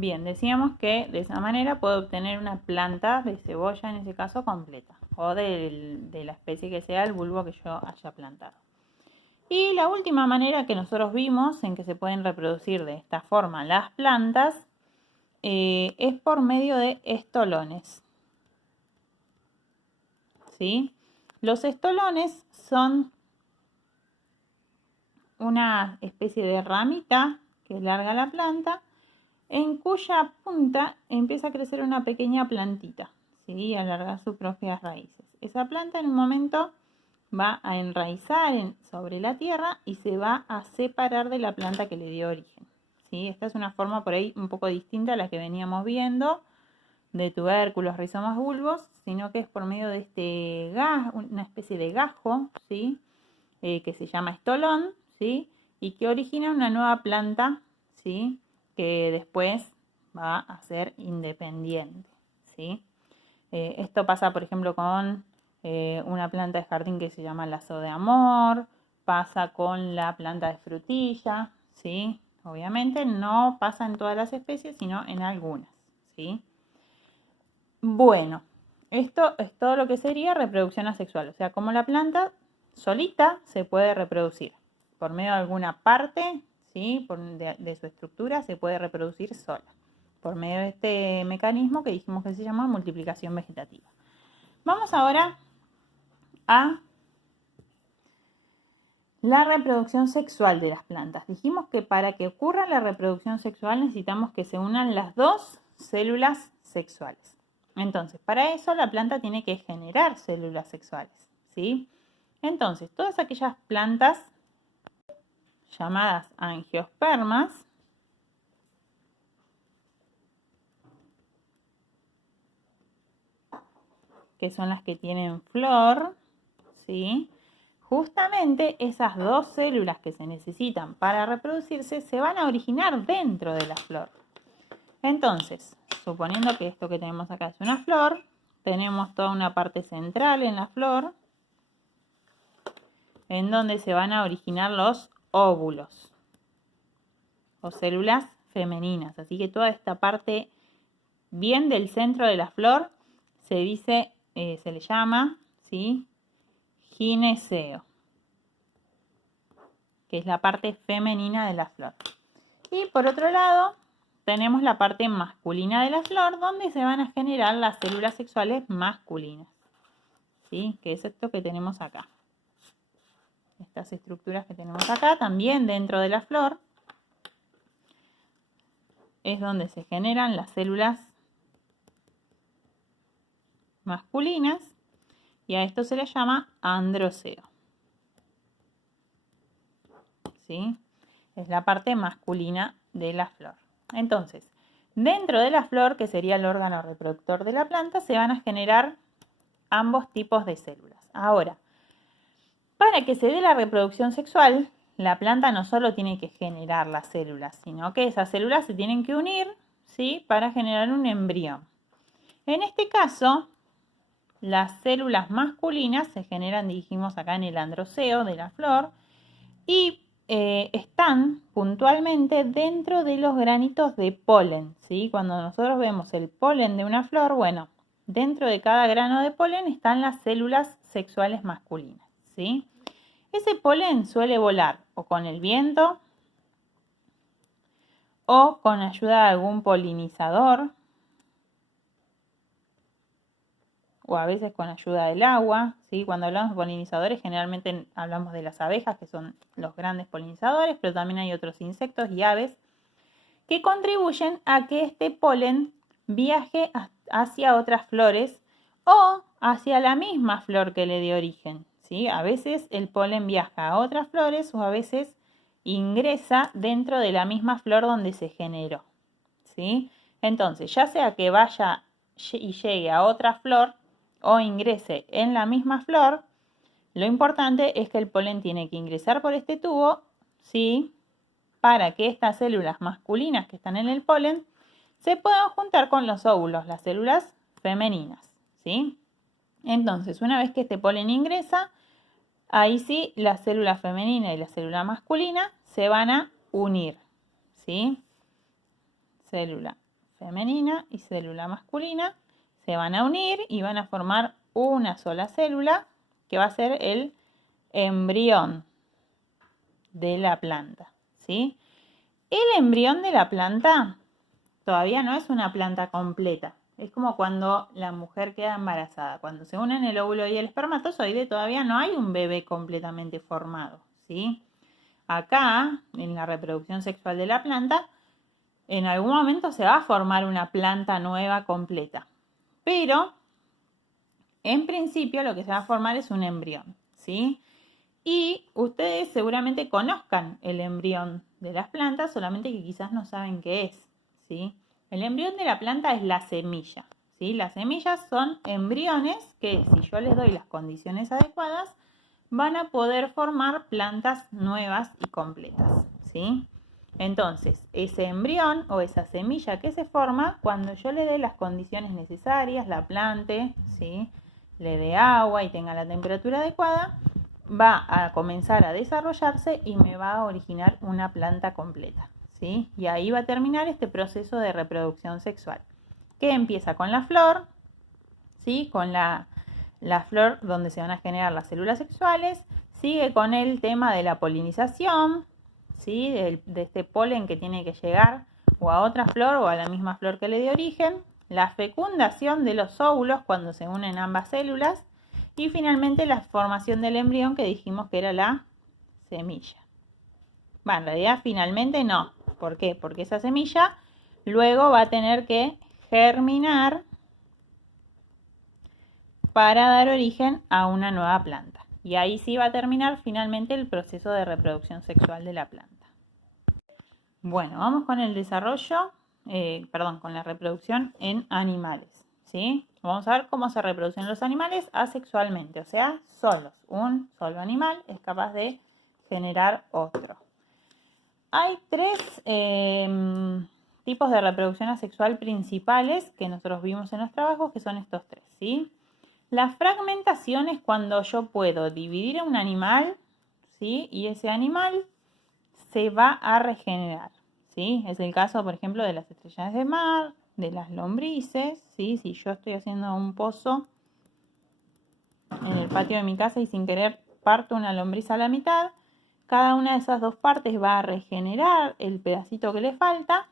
Bien, decíamos que de esa manera puedo obtener una planta de cebolla, en ese caso, completa, o de la especie que sea el bulbo que yo haya plantado. Y la última manera que nosotros vimos en que se pueden reproducir de esta forma las plantas es por medio de estolones. ¿Sí? Los estolones son una especie de ramita que larga la planta, en cuya punta empieza a crecer una pequeña plantita, ¿sí? A alargar sus propias raíces. Esa planta en un momento va a enraizar sobre la tierra y se va a separar de la planta que le dio origen, ¿sí? Esta es una forma por ahí un poco distinta a la que veníamos viendo de tubérculos, rizomas, bulbos, sino que es por medio de este una especie de gajo, ¿sí? Que se llama estolón, ¿sí? Y que origina una nueva planta, ¿sí? Que después va a ser independiente, ¿sí? Esto pasa, por ejemplo, con una planta de jardín que se llama lazo de amor, pasa con la planta de frutilla, ¿sí? Obviamente no pasa en todas las especies, sino en algunas, ¿sí? Bueno, esto es todo lo que sería reproducción asexual, o sea, como la planta solita se puede reproducir por medio de alguna parte, ¿sí? de su estructura se puede reproducir sola, por medio de este mecanismo que dijimos que se llama multiplicación vegetativa. Vamos ahora a la reproducción sexual de las plantas. Dijimos que para que ocurra la reproducción sexual necesitamos que se unan las dos células sexuales. Entonces, para eso la planta tiene que generar células sexuales, ¿sí? Entonces, todas aquellas plantas llamadas angiospermas, que son las que tienen flor, ¿sí? Justamente esas dos células que se necesitan para reproducirse se van a originar dentro de la flor. Entonces, suponiendo que esto que tenemos acá es una flor, tenemos toda una parte central en la flor en donde se van a originar los óvulos o células femeninas. Así que toda esta parte bien del centro de la flor se le llama, ¿sí? Gineceo, que es la parte femenina de la flor. Y por otro lado, tenemos la parte masculina de la flor, donde se van a generar las células sexuales masculinas, ¿sí? Que es esto que tenemos acá. Estas estructuras que tenemos acá, también dentro de la flor, es donde se generan las células masculinas, y a esto se le llama androceo, ¿sí? Es la parte masculina de la flor. Entonces, dentro de la flor, que sería el órgano reproductor de la planta, se van a generar ambos tipos de células. Ahora, para que se dé la reproducción sexual, la planta no solo tiene que generar las células, sino que esas células se tienen que unir, ¿sí? Para generar un embrión. En este caso, las células masculinas se generan, dijimos acá, en el androceo de la flor y están puntualmente dentro de los granitos de polen, ¿sí? Cuando nosotros vemos el polen de una flor, bueno, dentro de cada grano de polen están las células sexuales masculinas, ¿sí? Ese polen suele volar o con el viento o con ayuda de algún polinizador, o a veces con ayuda del agua, ¿sí? Cuando hablamos de polinizadores generalmente hablamos de las abejas, que son los grandes polinizadores, pero también hay otros insectos y aves que contribuyen a que este polen viaje hacia otras flores o hacia la misma flor que le dio origen, ¿sí? A veces el polen viaja a otras flores o a veces ingresa dentro de la misma flor donde se generó, ¿sí? Entonces, ya sea que vaya y llegue a otra flor o ingrese en la misma flor, lo importante es que el polen tiene que ingresar por este tubo, ¿sí? Para que estas células masculinas que están en el polen se puedan juntar con los óvulos, las células femeninas, ¿sí? Entonces, una vez que este polen ingresa, ahí sí la célula femenina y la célula masculina se van a unir, ¿sí? Célula femenina y célula masculina se van a unir y van a formar una sola célula que va a ser el embrión de la planta, ¿sí? El embrión de la planta todavía no es una planta completa. Es como cuando la mujer queda embarazada. Cuando se unen el óvulo y el espermatozoide todavía no hay un bebé completamente formado, ¿sí? Acá, en la reproducción sexual de la planta, en algún momento se va a formar una planta nueva completa. Pero, en principio, lo que se va a formar es un embrión, ¿sí? Y ustedes seguramente conozcan el embrión de las plantas, solamente que quizás no saben qué es, ¿sí? El embrión de la planta es la semilla, ¿sí? Las semillas son embriones que, si yo les doy las condiciones adecuadas, van a poder formar plantas nuevas y completas, ¿sí? Entonces, ese embrión o esa semilla que se forma, cuando yo le dé las condiciones necesarias, la plante, ¿sí? Le dé agua y tenga la temperatura adecuada, va a comenzar a desarrollarse y me va a originar una planta completa, ¿sí? Y ahí va a terminar este proceso de reproducción sexual, que empieza con la flor, ¿sí? Con la flor donde se van a generar las células sexuales, sigue con el tema de la polinización, ¿sí? De este polen que tiene que llegar o a otra flor o a la misma flor que le dio origen, la fecundación de los óvulos cuando se unen ambas células y finalmente la formación del embrión que dijimos que era la semilla. Bueno, en realidad finalmente no. ¿Por qué? Porque esa semilla luego va a tener que germinar para dar origen a una nueva planta. Y ahí sí va a terminar finalmente el proceso de reproducción sexual de la planta. Bueno, vamos con el desarrollo, con la reproducción en animales, ¿sí? Vamos a ver cómo se reproducen los animales asexualmente, o sea, solos. Un solo animal es capaz de generar otro. Hay tres tipos de reproducción asexual principales que nosotros vimos en los trabajos, que son estos tres, ¿sí? La fragmentación es cuando yo puedo dividir a un animal, ¿sí? Y ese animal se va a regenerar, ¿sí? Es el caso, por ejemplo, de las estrellas de mar, de las lombrices, ¿sí? Si yo estoy haciendo un pozo en el patio de mi casa y sin querer parto una lombriz a la mitad, cada una de esas dos partes va a regenerar el pedacito que le falta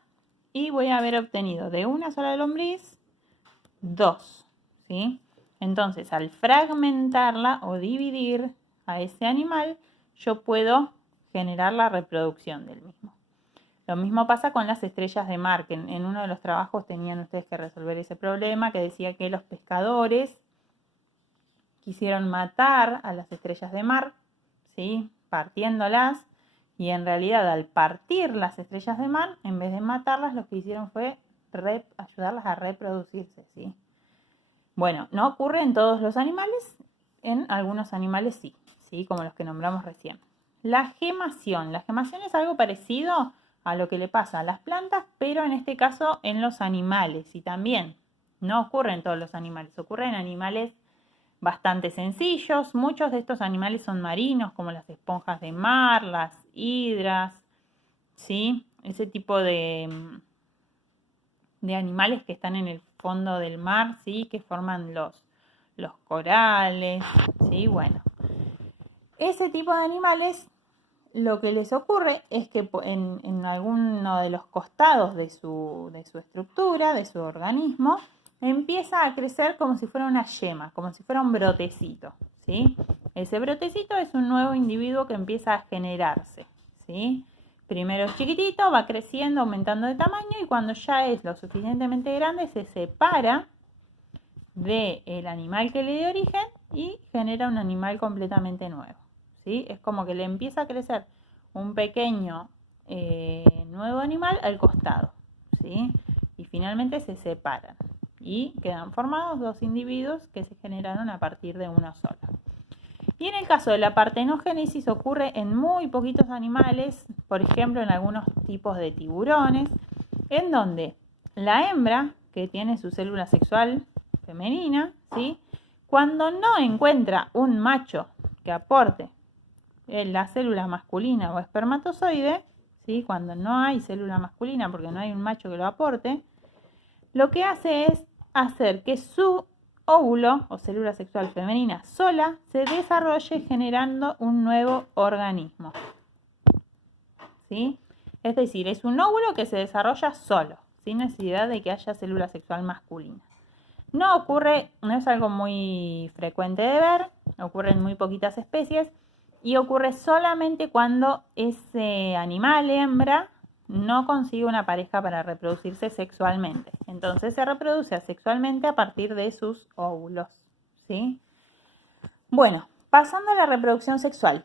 y voy a haber obtenido de una sola lombriz dos, ¿sí? Entonces, al fragmentarla o dividir a ese animal, yo puedo generar la reproducción del mismo. Lo mismo pasa con las estrellas de mar, que en uno de los trabajos tenían ustedes que resolver ese problema, que decía que los pescadores quisieron matar a las estrellas de mar, ¿sí? Partiéndolas, y en realidad al partir las estrellas de mar, en vez de matarlas, lo que hicieron fue ayudarlas a reproducirse, ¿sí? Bueno, no ocurre en todos los animales, en algunos animales sí, ¿sí? Como los que nombramos recién. La gemación es algo parecido a lo que le pasa a las plantas, pero en este caso en los animales, y también no ocurre en todos los animales, ocurre en animales bastante sencillos. Muchos de estos animales son marinos, como las esponjas de mar, las hidras, ¿sí? Ese tipo de animales que están en el fondo del mar, ¿sí? Que forman los corales, ¿sí? Bueno, ese tipo de animales, lo que les ocurre es que en alguno de los costados de su estructura, de su organismo, empieza a crecer como si fuera una yema, como si fuera un brotecito, ¿sí? Ese brotecito es un nuevo individuo que empieza a generarse, ¿sí? Primero es chiquitito, va creciendo, aumentando de tamaño y cuando ya es lo suficientemente grande se separa del animal que le dio origen y genera un animal completamente nuevo, ¿sí? Es como que le empieza a crecer un pequeño nuevo animal al costado, ¿sí? Y finalmente se separan y quedan formados dos individuos que se generaron a partir de una sola. Y en el caso de la partenogénesis ocurre en muy poquitos animales, por ejemplo en algunos tipos de tiburones, en donde la hembra, que tiene su célula sexual femenina, ¿sí? Cuando no encuentra un macho que aporte la célula masculina o espermatozoide, ¿sí? Cuando no hay célula masculina porque no hay un macho que lo aporte, lo que hace es hacer que su óvulo o célula sexual femenina sola se desarrolle generando un nuevo organismo. ¿Sí? Es decir, es un óvulo que se desarrolla solo, sin necesidad de que haya célula sexual masculina. No es algo muy frecuente de ver, ocurre en muy poquitas especies y ocurre solamente cuando ese animal hembra no consigue una pareja para reproducirse sexualmente. Entonces se reproduce asexualmente a partir de sus óvulos, ¿sí? Bueno, pasando a la reproducción sexual.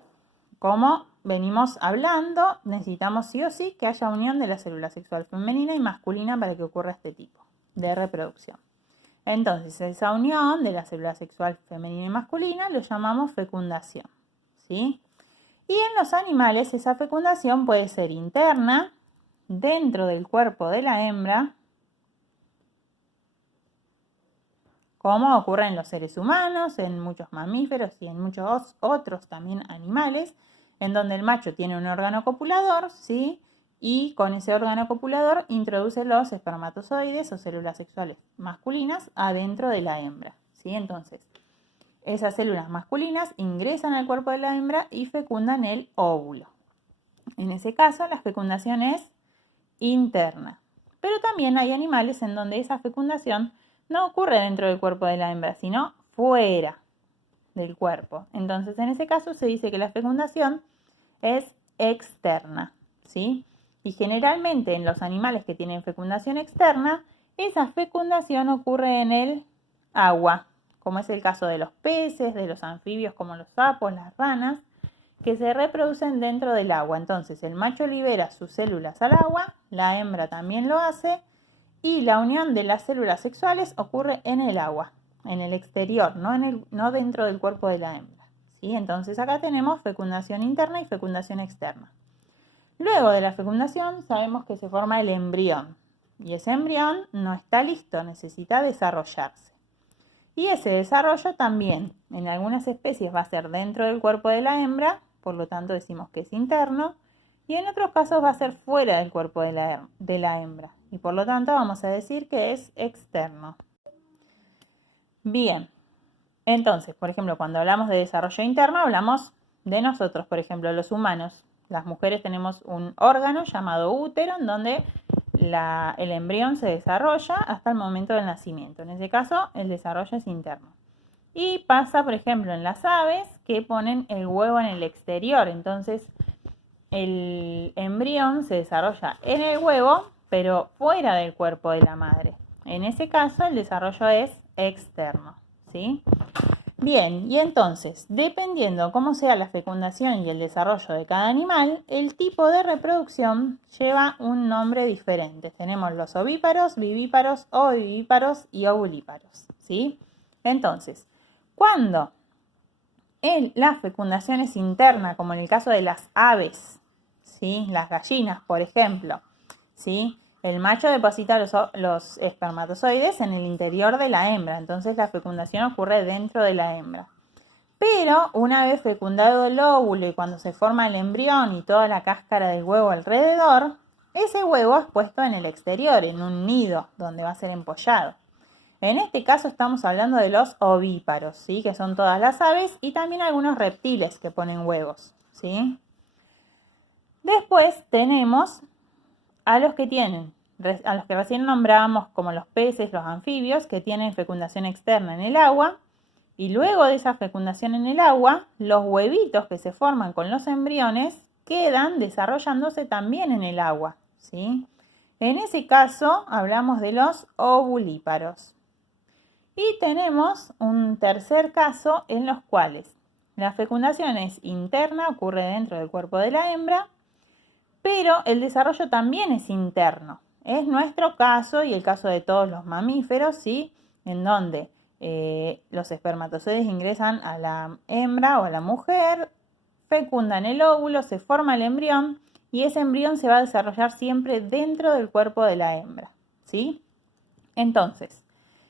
Como venimos hablando, necesitamos sí o sí que haya unión de la célula sexual femenina y masculina para que ocurra este tipo de reproducción. Entonces, esa unión de la célula sexual femenina y masculina lo llamamos fecundación, ¿sí? Y en los animales esa fecundación puede ser interna, dentro del cuerpo de la hembra, como ocurre en los seres humanos, en muchos mamíferos y en muchos otros también animales, en donde el macho tiene un órgano copulador, ¿sí? Y con ese órgano copulador introduce los espermatozoides o células sexuales masculinas adentro de la hembra, ¿sí? Entonces, esas células masculinas ingresan al cuerpo de la hembra y fecundan el óvulo. En ese caso, la fecundación es interna. Pero también hay animales en donde esa fecundación no ocurre dentro del cuerpo de la hembra, sino fuera del cuerpo. Entonces, en ese caso se dice que la fecundación es externa, ¿sí? Y generalmente en los animales que tienen fecundación externa, esa fecundación ocurre en el agua, como es el caso de los peces, de los anfibios como los sapos, las ranas, que se reproducen dentro del agua. Entonces el macho libera sus células al agua, la hembra también lo hace, y la unión de las células sexuales ocurre en el agua, en el exterior, no dentro del cuerpo de la hembra, ¿sí? Entonces acá tenemos fecundación interna y fecundación externa. Luego de la fecundación sabemos que se forma el embrión y ese embrión no está listo, necesita desarrollarse. Y ese desarrollo también en algunas especies va a ser dentro del cuerpo de la hembra, por lo tanto decimos que es interno, y en otros casos va a ser fuera del cuerpo de la hembra, y por lo tanto vamos a decir que es externo. Bien, entonces, por ejemplo, cuando hablamos de desarrollo interno, hablamos de nosotros, por ejemplo, los humanos. Las mujeres tenemos un órgano llamado útero, en donde el embrión se desarrolla hasta el momento del nacimiento. En ese caso, el desarrollo es interno. Y pasa, por ejemplo, en las aves que ponen el huevo en el exterior. Entonces, el embrión se desarrolla en el huevo, pero fuera del cuerpo de la madre. En ese caso, el desarrollo es externo, ¿sí? Bien, y entonces, dependiendo cómo sea la fecundación y el desarrollo de cada animal, el tipo de reproducción lleva un nombre diferente. Tenemos los ovíparos, vivíparos, ovivíparos y ovulíparos, ¿sí? Entonces, cuando la fecundación es interna, como en el caso de las aves, ¿sí? Las gallinas, por ejemplo, ¿sí? El macho deposita los espermatozoides en el interior de la hembra, entonces la fecundación ocurre dentro de la hembra. Pero una vez fecundado el óvulo y cuando se forma el embrión y toda la cáscara del huevo alrededor, ese huevo es puesto en el exterior, en un nido, donde va a ser empollado. En este caso estamos hablando de los ovíparos, ¿sí? Que son todas las aves y también algunos reptiles que ponen huevos, ¿sí? Después tenemos a los que recién nombrábamos como los peces, los anfibios, que tienen fecundación externa en el agua, y luego de esa fecundación en el agua, los huevitos que se forman con los embriones quedan desarrollándose también en el agua, ¿sí? En ese caso hablamos de los ovulíparos. Y tenemos un tercer caso en los cuales la fecundación es interna, ocurre dentro del cuerpo de la hembra, pero el desarrollo también es interno. Es nuestro caso y el caso de todos los mamíferos, ¿sí? En donde los espermatozoides ingresan a la hembra o a la mujer, fecundan el óvulo, se forma el embrión y ese embrión se va a desarrollar siempre dentro del cuerpo de la hembra, ¿sí? Entonces,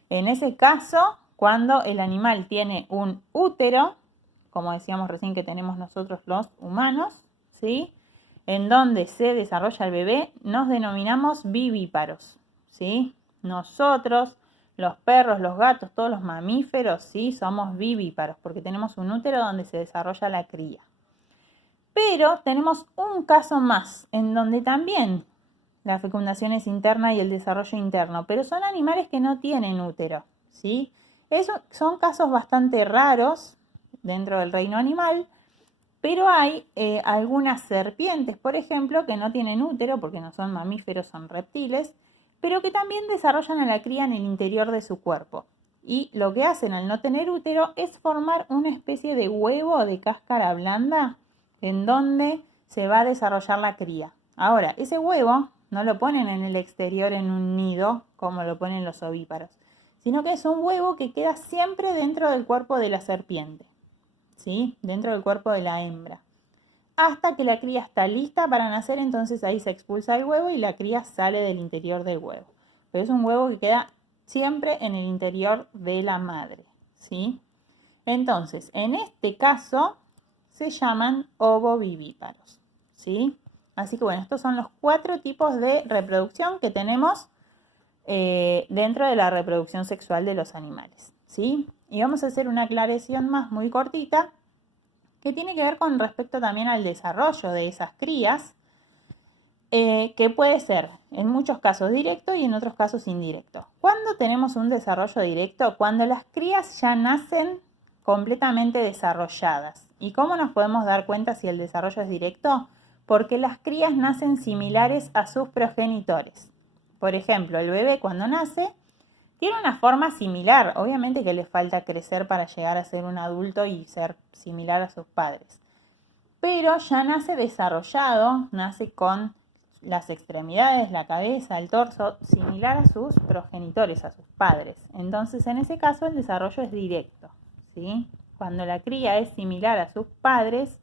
en ese caso, cuando el animal tiene un útero, como decíamos recién que tenemos nosotros los humanos, ¿sí? En donde se desarrolla el bebé, nos denominamos vivíparos, ¿sí? Nosotros, los perros, los gatos, todos los mamíferos, sí, somos vivíparos porque tenemos un útero donde se desarrolla la cría. Pero tenemos un caso más en donde también la fecundación es interna y el desarrollo interno, pero son animales que no tienen útero, ¿sí? Son casos bastante raros dentro del reino animal, pero hay algunas serpientes, por ejemplo, que no tienen útero porque no son mamíferos, son reptiles, pero que también desarrollan a la cría en el interior de su cuerpo. Y lo que hacen al no tener útero es formar una especie de huevo de cáscara blanda en donde se va a desarrollar la cría. Ahora, ese huevo no lo ponen en el exterior en un nido como lo ponen los ovíparos, sino que es un huevo que queda siempre dentro del cuerpo de la serpiente, ¿sí? Dentro del cuerpo de la hembra. Hasta que la cría está lista para nacer, entonces ahí se expulsa el huevo y la cría sale del interior del huevo. Pero es un huevo que queda siempre en el interior de la madre, ¿sí? Entonces, en este caso se llaman ovovivíparos, ¿sí? Así que bueno, estos son los 4 tipos de reproducción que tenemos dentro de la reproducción sexual de los animales, ¿sí? Y vamos a hacer una aclaración más muy cortita que tiene que ver con respecto también al desarrollo de esas crías, que puede ser en muchos casos directo y en otros casos indirecto. ¿Cuándo tenemos un desarrollo directo? Cuando las crías ya nacen completamente desarrolladas. ¿Y cómo nos podemos dar cuenta si el desarrollo es directo? Porque las crías nacen similares a sus progenitores. Por ejemplo, el bebé cuando nace tiene una forma similar, obviamente que le falta crecer para llegar a ser un adulto y ser similar a sus padres. Pero ya nace desarrollado, nace con las extremidades, la cabeza, el torso, similar a sus progenitores, a sus padres. Entonces, en ese caso, el desarrollo es directo, ¿sí? Cuando la cría es similar a sus padres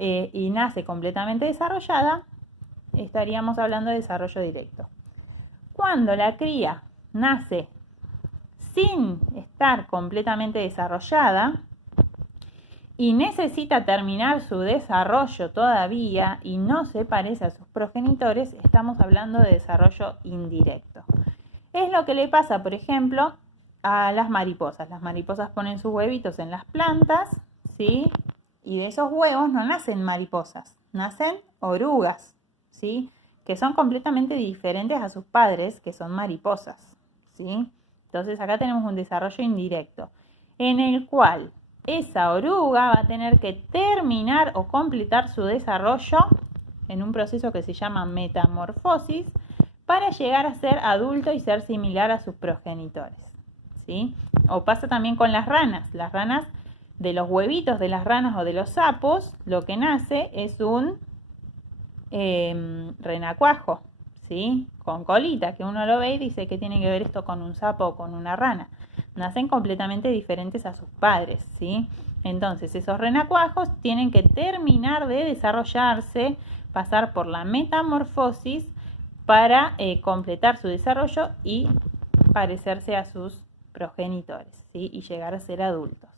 y nace completamente desarrollada, estaríamos hablando de desarrollo directo. Cuando la cría nace sin estar completamente desarrollada y necesita terminar su desarrollo todavía y no se parece a sus progenitores, estamos hablando de desarrollo indirecto. Es lo que le pasa, por ejemplo, a las mariposas. Las mariposas ponen sus huevitos en las plantas, ¿sí? Y de esos huevos no nacen mariposas, nacen orugas, ¿sí? Que son completamente diferentes a sus padres, que son mariposas, ¿sí? Entonces acá tenemos un desarrollo indirecto, en el cual esa oruga va a tener que terminar o completar su desarrollo en un proceso que se llama metamorfosis para llegar a ser adulto y ser similar a sus progenitores, ¿sí? O pasa también con las ranas. Las ranas, de los huevitos de las ranas o de los sapos, lo que nace es un renacuajo, ¿sí? Con colita, que uno lo ve y dice que tiene que ver esto con un sapo o con una rana. Nacen completamente diferentes a sus padres, ¿sí? Entonces, esos renacuajos tienen que terminar de desarrollarse, pasar por la metamorfosis para completar su desarrollo y parecerse a sus progenitores, ¿sí? Y llegar a ser adultos.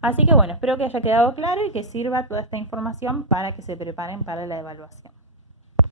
Así que bueno, espero que haya quedado claro y que sirva toda esta información para que se preparen para la evaluación.